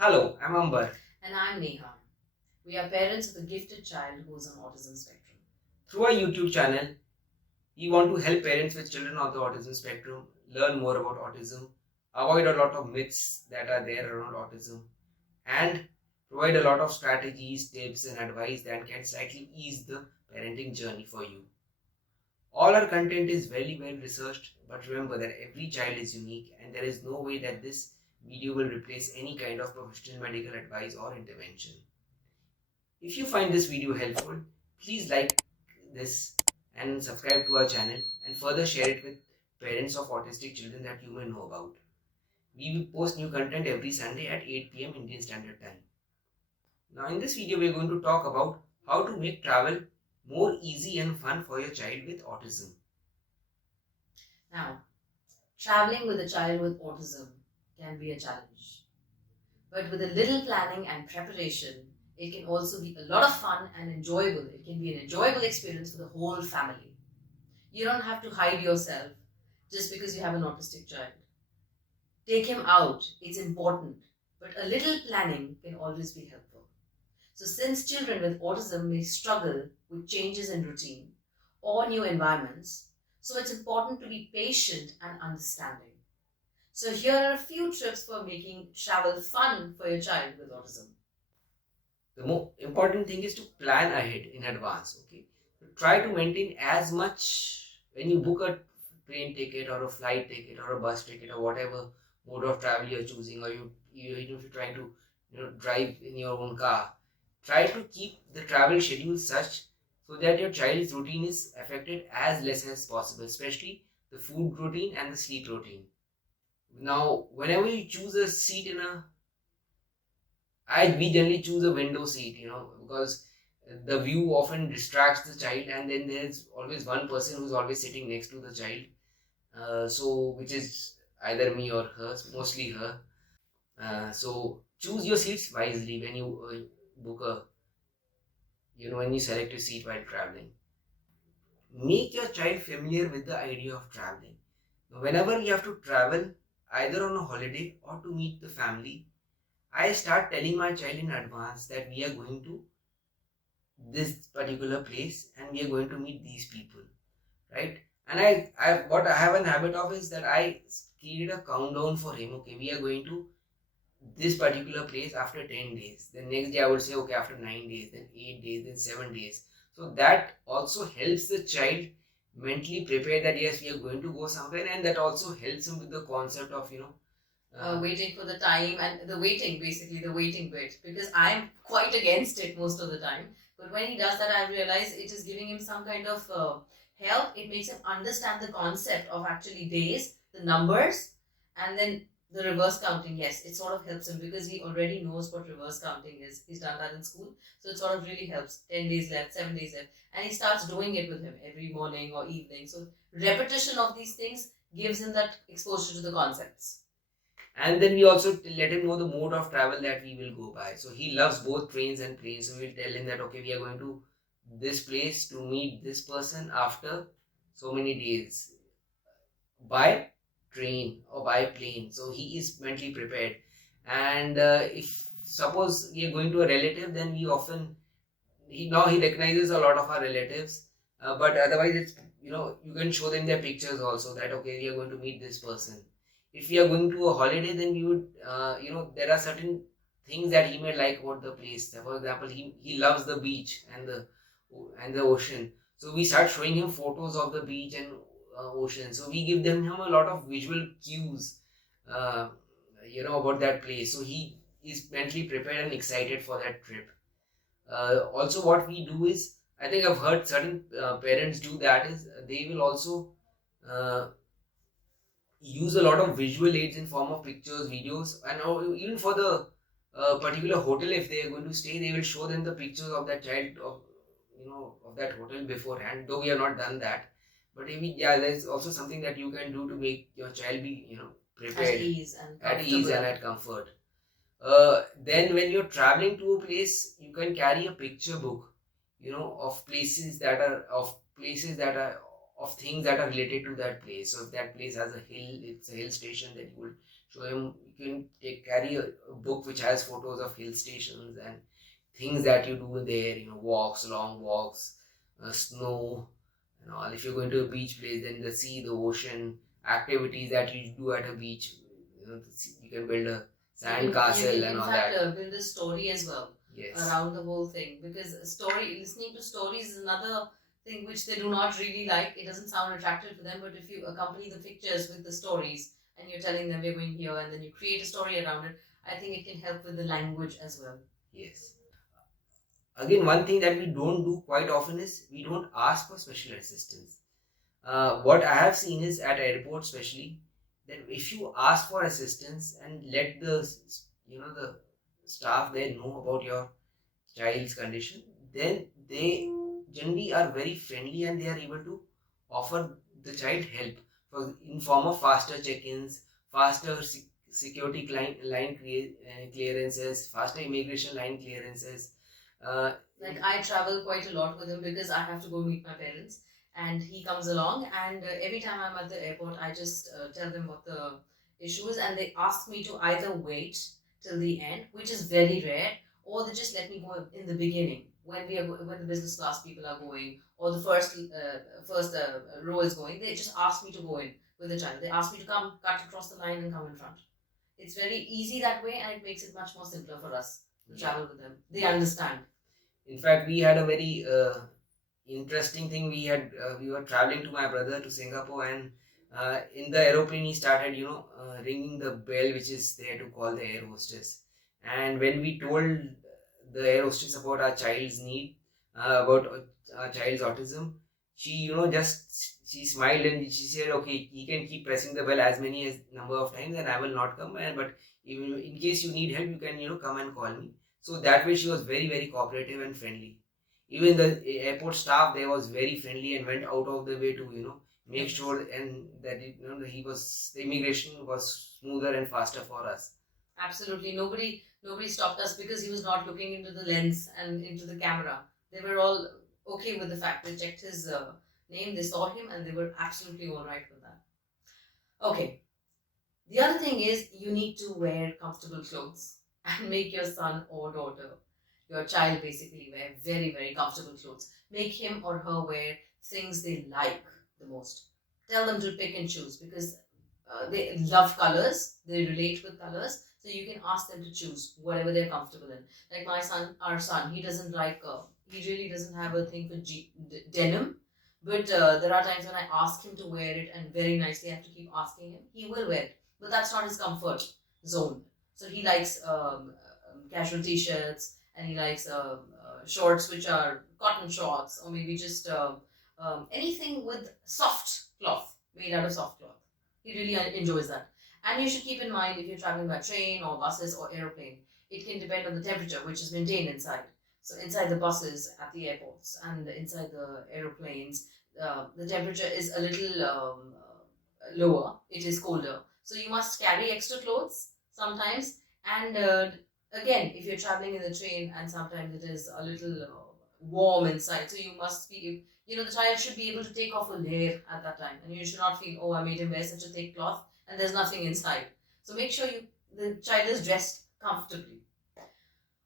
Hello, I'm Amber. And I'm Neha. We are parents of a gifted child who is on Autism Spectrum. Through our YouTube channel, we want to help parents with children on the autism spectrum learn more about autism, avoid a lot of myths that are there around autism, and provide a lot of strategies, tips, and advice that can slightly ease the parenting journey for you. All our content is very well researched, but remember that every child is unique and there is no way that this video will replace any kind of professional medical advice or intervention. If you find this video helpful, please like this and subscribe to our channel and further share it with parents of autistic children that you may know about. We will post new content every Sunday at 8 p.m. Indian Standard Time. Now in this video we are going to talk about how to make travel more easy and fun for your child with autism. Now, traveling with a child with autism can be a challenge. But with a little planning and preparation, it can also be a lot of fun and enjoyable. It can be an enjoyable experience for the whole family. You don't have to hide yourself just because you have an autistic child. Take him out, it's important, but a little planning can always be helpful. So, since children with autism may struggle with changes in routine or new environments, so it's important to be patient and understanding. So, here are a few tips for making travel fun for your child with autism. The more important thing is to plan ahead in advance. Okay, try to maintain as much when you book a train ticket or a flight ticket or a bus ticket or whatever mode of travel you're choosing, or if you're trying to drive in your own car. Try to keep the travel schedule such so that your child's routine is affected as less as possible, especially the food routine and the sleep routine. Now, whenever you choose a seat in a we generally choose a window seat, because the view often distracts the child, and then there's always one person who's always sitting next to the child. So, which is either me or her, mostly her. So, choose your seats wisely when you book when you select a seat while traveling. Make your child familiar with the idea of traveling. Whenever you have to travel, either on a holiday or to meet the family, I start telling my child in advance that we are going to this particular place and we are going to meet these people, right? And what I have an habit of is that I created a countdown for him. Okay, we are going to this particular place after 10 days. The next day I would say, okay, after 9 days, then 8 days, then 7 days. So that also helps the child mentally prepare that yes, we are going to go somewhere, and that also helps him with the concept of waiting for the time and the waiting, basically the waiting bit, because I'm quite against it most of the time. But when he does that, I realize it is giving him some kind of help. It makes him understand the concept of actually days, the numbers, and then the reverse counting. Yes, it sort of helps him because he already knows what reverse counting is. He's done that in school. So it sort of really helps. 10 days left, 7 days left. And he starts doing it with him every morning or evening. So repetition of these things gives him that exposure to the concepts. And then we also let him know the mode of travel that we will go by. So he loves both trains and planes. So we'll tell him that, okay, we are going to this place to meet this person after so many days by train or by plane. So he is mentally prepared. And if suppose we are going to a relative, then we often, now he recognizes a lot of our relatives. But otherwise it's, you can show them their pictures also that, okay, we are going to meet this person. If we are going to a holiday, then we would, there are certain things that he may like about the place. For example, he loves the beach and the ocean. So we start showing him photos of the beach and ocean. So we give him a lot of visual cues, about that place. So he is mentally prepared and excited for that trip. Also, what we do is, I think I've heard certain parents do that is they will also use a lot of visual aids in form of pictures, videos, and even for the particular hotel, if they are going to stay, they will show them the pictures of that child of that hotel beforehand. Though we have not done that, but maybe there's also something that you can do to make your child be prepared at ease and at comfort. Then when you're traveling to a place, you can carry a picture book, of places that are of things that are related to that place. So if that place has a hill, it's a hill station, then you will show him. You can carry a book which has photos of hill stations and things that you do there, walks, long walks, snow and all. If you're going to a beach place, then the sea, the ocean, activities that you do at a beach. You can build a sand castle and in all fact, that. build a story as well. Yes. Around the whole thing, because listening to stories is another thing which they do not really like. It doesn't sound attractive to them, but if you accompany the pictures with the stories and you're telling them we're going here and then you create a story around it, I think it can help with the language as well. Yes. Again, one thing that we don't do quite often is we don't ask for special assistance. What I have seen is at airports, especially, that if you ask for assistance and let the staff there know about your child's condition, then they generally are very friendly and they are able to offer the child help in form of faster check-ins, faster security line clearances, faster immigration line clearances. Like I travel quite a lot with him because I have to go meet my parents, and he comes along. And every time I'm at the airport, I just tell them what the issue is, and they ask me to either wait till the end, which is very rare, or they just let me go in the beginning when when the business class people are going, or the first row is going. They just ask me to go in with the child. They ask me to come cut across the line and come in front. It's very easy that way, and it makes it much more simpler for us to travel with them. They understand. In fact, we had a very interesting thing. We were traveling to my brother to Singapore, and in the aeroplane he started ringing the bell which is there to call the air hostess. And when we told the air hostess about our child's need, about our child's autism, she she smiled and she said, okay, he can keep pressing the bell as many as number of times and I will not come, but even in case you need help, you can come and call me. So that way she was very, very cooperative and friendly. Even the airport staff there was very friendly and went out of the way to make sure and that the immigration was smoother and faster for us. Absolutely, nobody stopped us because he was not looking into the lens and into the camera. They were all okay with the fact. They checked his name, they saw him, and they were absolutely all right with that. Okay. The other thing is you need to wear comfortable clothes and make your son or daughter, your child basically, wear very, very comfortable clothes. Make him or her wear things they like the most. Tell them to pick and choose because they love colors, they relate with colors. So you can ask them to choose whatever they're comfortable in. Like our son, he doesn't like, he really doesn't have a thing for denim. But there are times when I ask him to wear it and very nicely I have to keep asking him. He will wear it, but that's not his comfort zone. So he likes casual t-shirts and he likes shorts which are cotton shorts or maybe just anything with soft cloth, made out of soft cloth. He really enjoys that. And you should keep in mind if you're traveling by train or buses or aeroplane, it can depend on the temperature which is maintained inside. So inside the buses at the airports and inside the aeroplanes, the temperature is a little lower. It is colder. So you must carry extra clothes sometimes. And again, if you're traveling in the train and sometimes it is a little warm inside, so you must be, the child should be able to take off a layer at that time. And you should not feel, oh, I made him wear such a thick cloth and there's nothing inside. So make sure the child is dressed comfortably.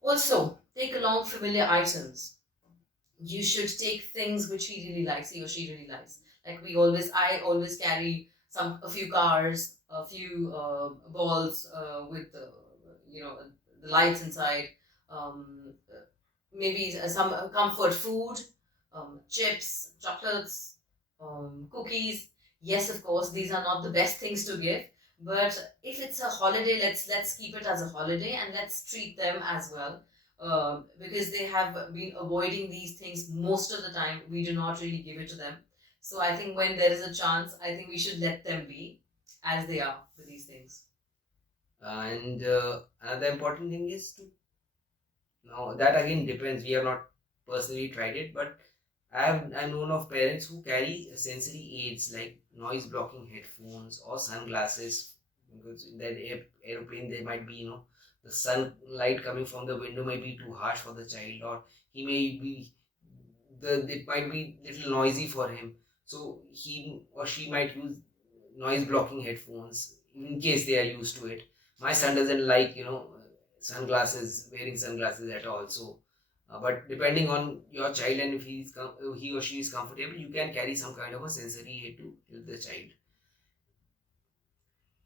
Also, take along familiar items. You should take things which he or she really likes. Like I always carry a few cars, a few balls with the lights inside, maybe some comfort food, chips, chocolates, cookies. Yes, of course, these are not the best things to give, but if it's a holiday, let's keep it as a holiday and let's treat them as well. Because they have been avoiding these things most of the time. We do not really give it to them. So I think when there is a chance, I think we should let them be as they are with these things. And another important thing is to, now that again depends. We have not personally tried it, but I've known of parents who carry sensory aids like noise blocking headphones or sunglasses, because in that airplane there might be the sunlight coming from the window may be too harsh for the child, or he may be it might be little noisy for him, so he or she might use noise blocking headphones in case they are used to it. My son doesn't like, sunglasses, wearing sunglasses at all. So, but depending on your child and if he or she is comfortable, you can carry some kind of a sensory aid to help the child.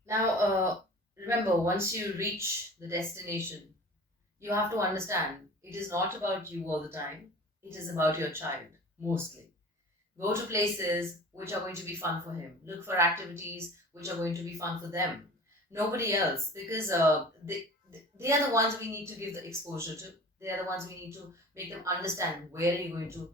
Now, remember, once you reach the destination, you have to understand it is not about you all the time. It is about your child, mostly. Go to places which are going to be fun for him. Look for activities which are going to be fun for them. Nobody else, because they are the ones we need to give the exposure to. They are the ones we need to make them understand where are you going to,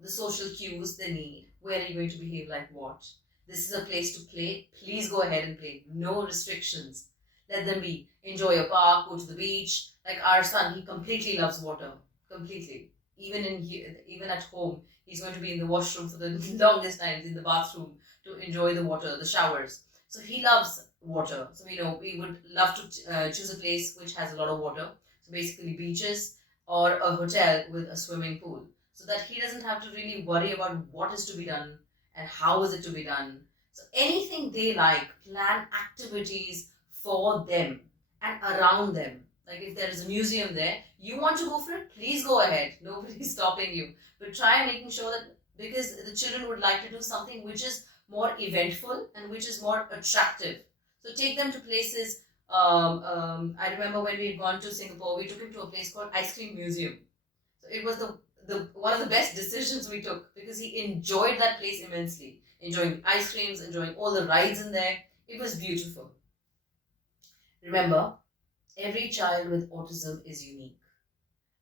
the social cues they need, where are you going to behave like what. This is a place to play. Please go ahead and play. No restrictions. Let them be. Enjoy your park, go to the beach. Like our son, he completely loves water. Completely. Even at home, he's going to be in the washroom for the longest times, in the bathroom, to enjoy the water, the showers. So he loves water. So we would love to choose a place which has a lot of water. So basically beaches or a hotel with a swimming pool, so that he doesn't have to really worry about what is to be done and how is it to be done. So anything they like, plan activities for them and around them. Like if there is a museum there, you want to go for it, please go ahead. Nobody's stopping you. But try making sure that, because the children would like to do something which is more eventful and which is more attractive. So take them to places. I remember when we had gone to Singapore, we took him to a place called Ice Cream Museum. So it was the one of the best decisions we took, because he enjoyed that place immensely, enjoying ice creams, enjoying all the rides in there. It was beautiful. Remember, every child with autism is unique,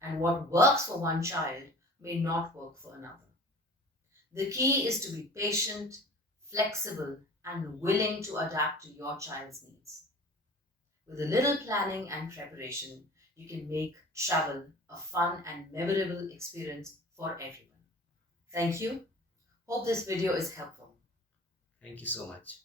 and what works for one child may not work for another. The key is to be patient, flexible, and willing to adapt to your child's needs. With a little planning and preparation, you can make travel a fun and memorable experience for everyone. Thank you. Hope this video is helpful. Thank you so much.